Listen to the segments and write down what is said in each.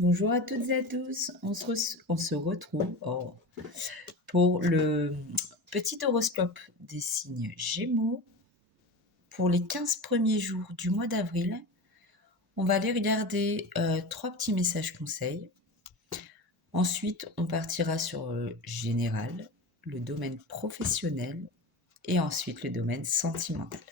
Bonjour à toutes et à tous, on se retrouve pour le petit horoscope des signes Gémeaux pour les 15 premiers jours du mois d'avril. On va aller regarder 3 petits messages conseils. Ensuite, on partira sur le général, le domaine professionnel et ensuite le domaine sentimental.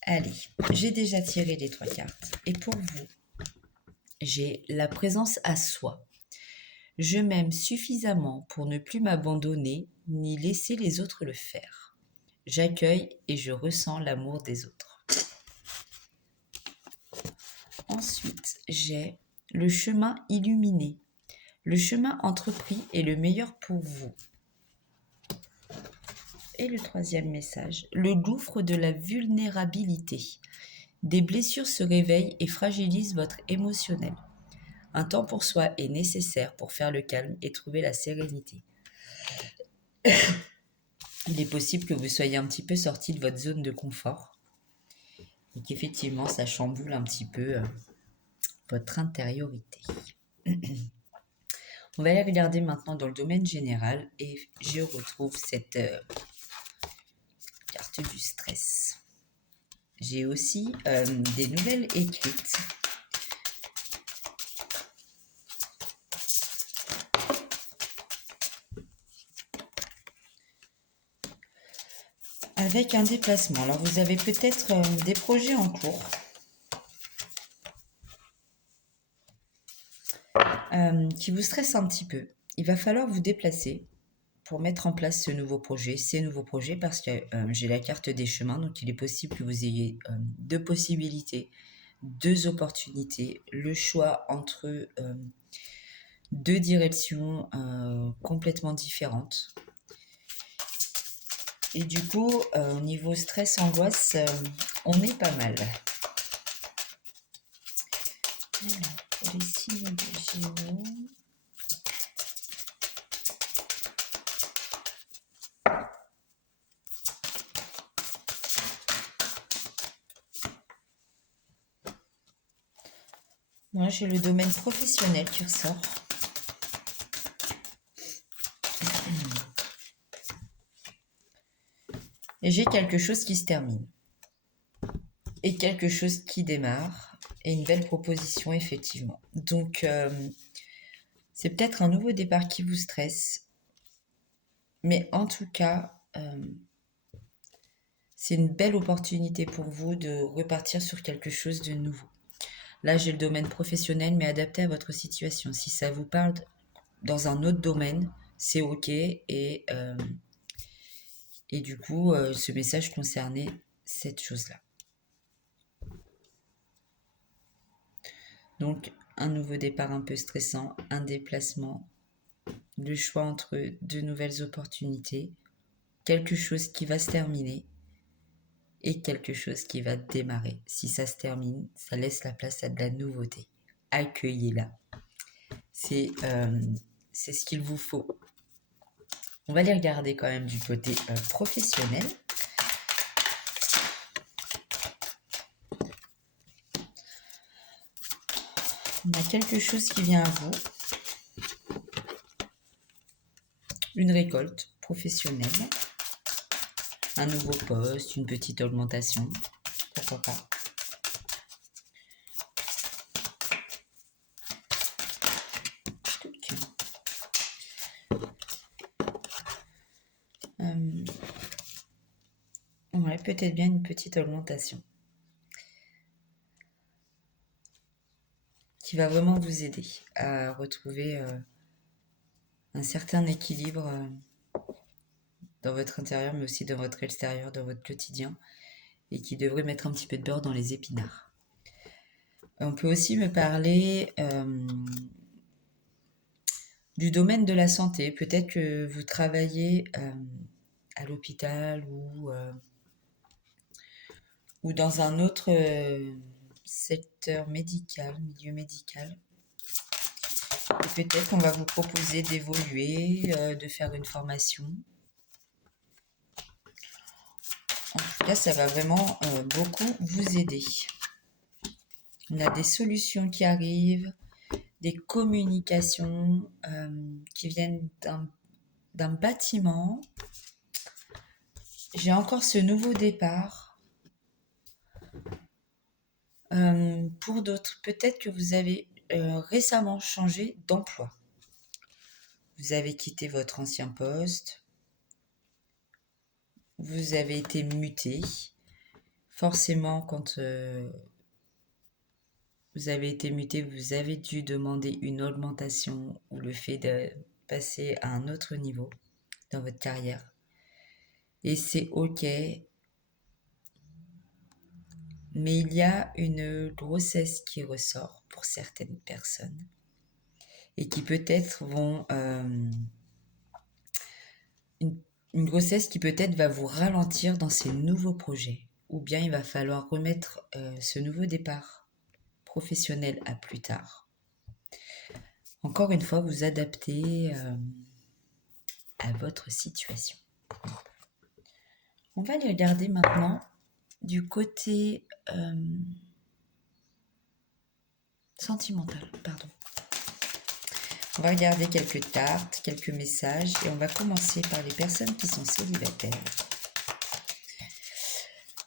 Allez, j'ai déjà tiré les 3 cartes et pour vous, j'ai la présence à soi. Je m'aime suffisamment pour ne plus m'abandonner ni laisser les autres le faire. J'accueille et je ressens l'amour des autres. Ensuite, j'ai le chemin illuminé. Le chemin entrepris est le meilleur pour vous. Et le troisième message, le gouffre de la vulnérabilité. Des blessures se réveillent et fragilisent votre émotionnel. Un temps pour soi est nécessaire pour faire le calme et trouver la sérénité. Il est possible que vous soyez un petit peu sorti de votre zone de confort et qu'effectivement ça chamboule un petit peu votre intériorité. On va aller regarder maintenant dans le domaine général et je retrouve cette carte du stress. J'ai aussi des nouvelles écrites. Avec un déplacement. Alors vous avez peut-être des projets en cours. Qui vous stressent un petit peu. Il va falloir vous déplacer pour mettre en place ces nouveaux projets, parce que j'ai la carte des chemins, donc il est possible que vous ayez deux possibilités, deux opportunités, le choix entre deux directions complètement différentes. Et du coup, au niveau stress, angoisse, on est pas mal. Alors, pour les signes de Gémeaux... Moi, j'ai le domaine professionnel qui ressort. Et j'ai quelque chose qui se termine. Et quelque chose qui démarre. Et une belle proposition, effectivement. Donc, c'est peut-être un nouveau départ qui vous stresse. Mais en tout cas, c'est une belle opportunité pour vous de repartir sur quelque chose de nouveau. Là, j'ai le domaine professionnel, mais adapté à votre situation. Si ça vous parle dans un autre domaine, c'est OK. Et du coup, ce message concernait cette chose-là. Donc, un nouveau départ un peu stressant, un déplacement, le choix entre deux nouvelles opportunités, quelque chose qui va se terminer et quelque chose qui va démarrer. Si ça se termine, ça laisse la place à de la nouveauté. Accueillez-la. C'est ce qu'il vous faut. On va les regarder quand même du côté professionnel. On a quelque chose qui vient à vous. Une récolte professionnelle. Un nouveau poste, une petite augmentation. Pourquoi pas. On aurait peut-être bien une petite augmentation qui va vraiment vous aider à retrouver un certain équilibre dans votre intérieur, mais aussi dans votre extérieur, dans votre quotidien, et qui devrait mettre un petit peu de beurre dans les épinards. On peut aussi me parler du domaine de la santé. Peut-être que vous travaillez à l'hôpital ou dans un autre secteur médical, milieu médical. Et peut-être qu'on va vous proposer d'évoluer, de faire une formation. En tout cas, ça va vraiment beaucoup vous aider. On a des solutions qui arrivent, des communications qui viennent d'un bâtiment. J'ai encore ce nouveau départ. Pour d'autres, peut-être que vous avez récemment changé d'emploi. Vous avez quitté votre ancien poste. Vous avez été muté. Forcément, quand vous avez été muté, vous avez dû demander une augmentation ou le fait de passer à un autre niveau dans votre carrière. Et c'est OK. Mais il y a une grossesse qui ressort pour certaines personnes et qui peut-être vont... une grossesse qui peut-être va vous ralentir dans ces nouveaux projets. Ou bien il va falloir remettre ce nouveau départ professionnel à plus tard. Encore une fois, vous adaptez à votre situation. On va aller regarder maintenant du côté sentimental, pardon. On va regarder quelques cartes, quelques messages et on va commencer par les personnes qui sont célibataires.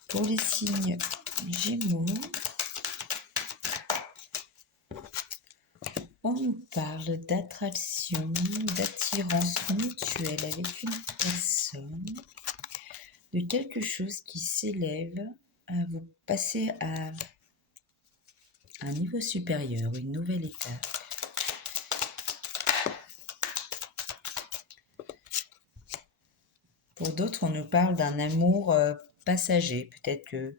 Pour les signes Gémeaux, on nous parle d'attraction, d'attirance mutuelle avec une personne, de quelque chose qui s'élève, vous passez à un niveau supérieur, une nouvelle étape. Pour d'autres, on nous parle d'un amour passager. Peut-être que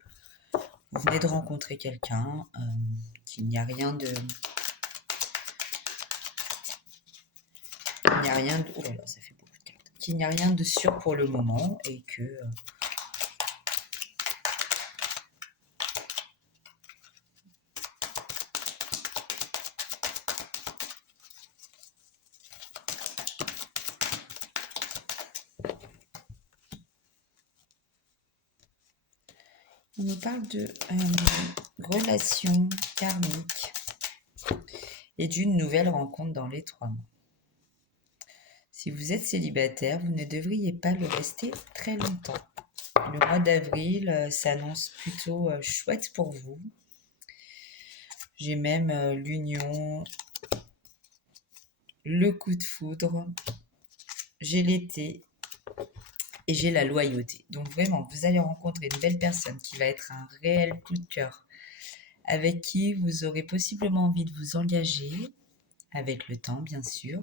vous venez de rencontrer quelqu'un, qu'il n'y a rien de... Il n'y a rien de... Oh là là, ça fait beaucoup de cartes. Qu'il n'y a rien de sûr pour le moment et que... On nous parle de relation karmique et d'une nouvelle rencontre dans les 3 mois. Si vous êtes célibataire, vous ne devriez pas le rester très longtemps. Le mois d'avril s'annonce plutôt chouette pour vous. J'ai même l'union, le coup de foudre, j'ai l'été et j'ai la loyauté. Donc vraiment, vous allez rencontrer une belle personne qui va être un réel coup de cœur, avec qui vous aurez possiblement envie de vous engager, avec le temps bien sûr.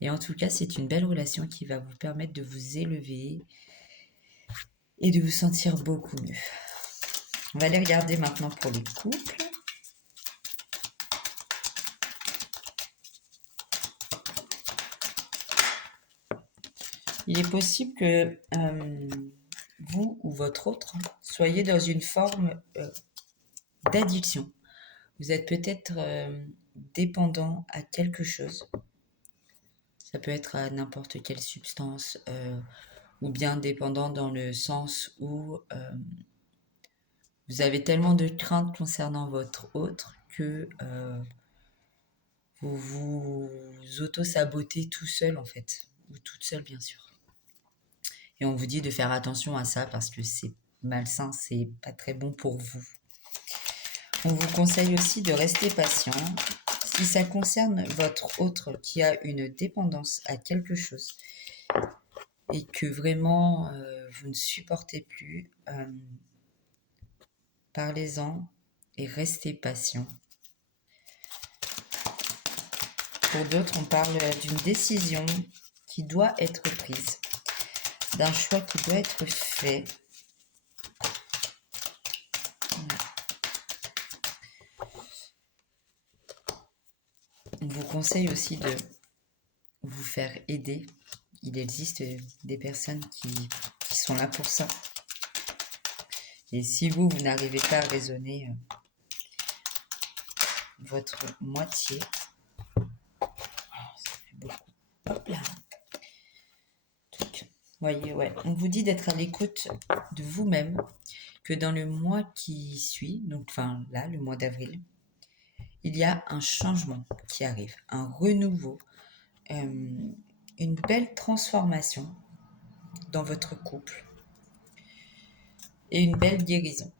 Et en tout cas, c'est une belle relation qui va vous permettre de vous élever et de vous sentir beaucoup mieux. On va aller regarder maintenant pour les couples. Il est possible que vous ou votre autre soyez dans une forme d'addiction. Vous êtes peut-être dépendant à quelque chose. Ça peut être à n'importe quelle substance ou bien dépendant dans le sens où vous avez tellement de craintes concernant votre autre que vous vous auto-sabotez tout seul en fait, ou toute seule bien sûr. Et on vous dit de faire attention à ça parce que c'est malsain, c'est pas très bon pour vous. On vous conseille aussi de rester patient. Si ça concerne votre autre qui a une dépendance à quelque chose et que vraiment vous ne supportez plus, parlez-en et restez patient. Pour d'autres, on parle d'une décision qui doit être prise, d'un choix qui doit être fait. On vous conseille aussi de vous faire aider. Il existe des personnes qui sont là pour ça. Et si vous n'arrivez pas à raisonner votre moitié, ça fait beaucoup. Hop là. Voyez, ouais. On vous dit d'être à l'écoute de vous-même, que dans le mois qui suit, donc enfin là, le mois d'avril, il y a un changement qui arrive, un renouveau, une belle transformation dans votre couple et une belle guérison.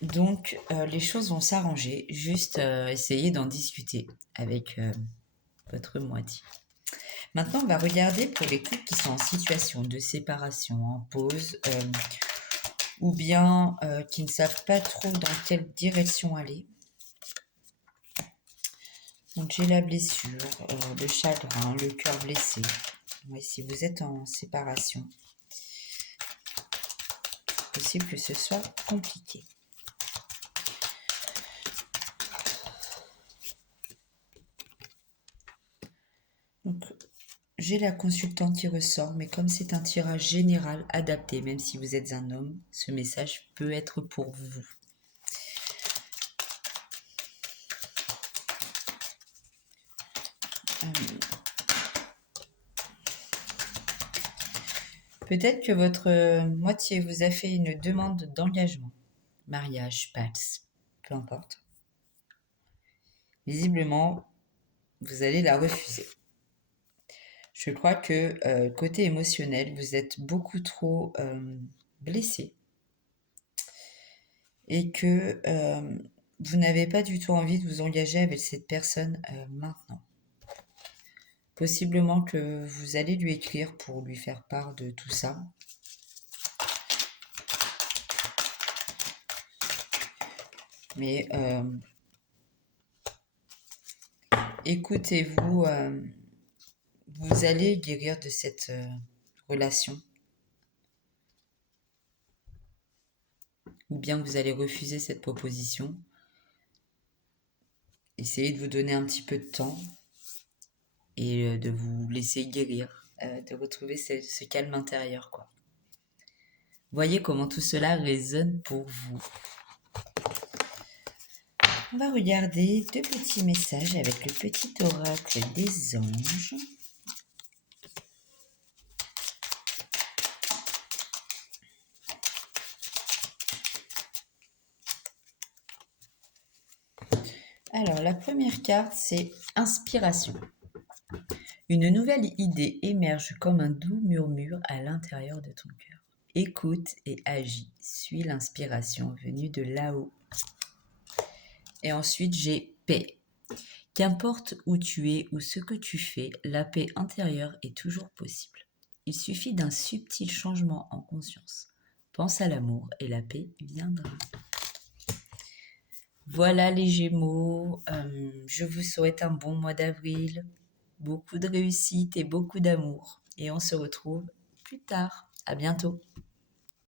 Donc, les choses vont s'arranger, juste essayez d'en discuter avec votre moitié. Maintenant, on va regarder pour les couples qui sont en situation de séparation, en pause, ou bien qui ne savent pas trop dans quelle direction aller. Donc j'ai la blessure, le chagrin, le cœur blessé. Oui, si vous êtes en séparation, c'est possible que ce soit compliqué. Donc j'ai la consultante qui ressort, mais comme c'est un tirage général adapté, même si vous êtes un homme, ce message peut être pour vous. Peut-être que votre moitié vous a fait une demande d'engagement, mariage, pax, peu importe. Visiblement, vous allez la refuser. Je crois que côté émotionnel, vous êtes beaucoup trop blessé et que vous n'avez pas du tout envie de vous engager avec cette personne maintenant. Possiblement que vous allez lui écrire pour lui faire part de tout ça. Mais écoutez-vous, vous allez guérir de cette relation. Ou bien vous allez refuser cette proposition. Essayez de vous donner un petit peu de temps et de vous laisser guérir, de retrouver ce calme intérieur, quoi. Voyez comment tout cela résonne pour vous. On va regarder 2 petits messages avec le petit oracle des anges. Alors, la première carte, c'est inspiration. Une nouvelle idée émerge comme un doux murmure à l'intérieur de ton cœur. Écoute et agis. Suis l'inspiration venue de là-haut. Et ensuite, j'ai paix. Qu'importe où tu es ou ce que tu fais, la paix intérieure est toujours possible. Il suffit d'un subtil changement en conscience. Pense à l'amour et la paix viendra. Voilà les Gémeaux, je vous souhaite un bon mois d'avril, beaucoup de réussite et beaucoup d'amour. Et on se retrouve plus tard. À bientôt.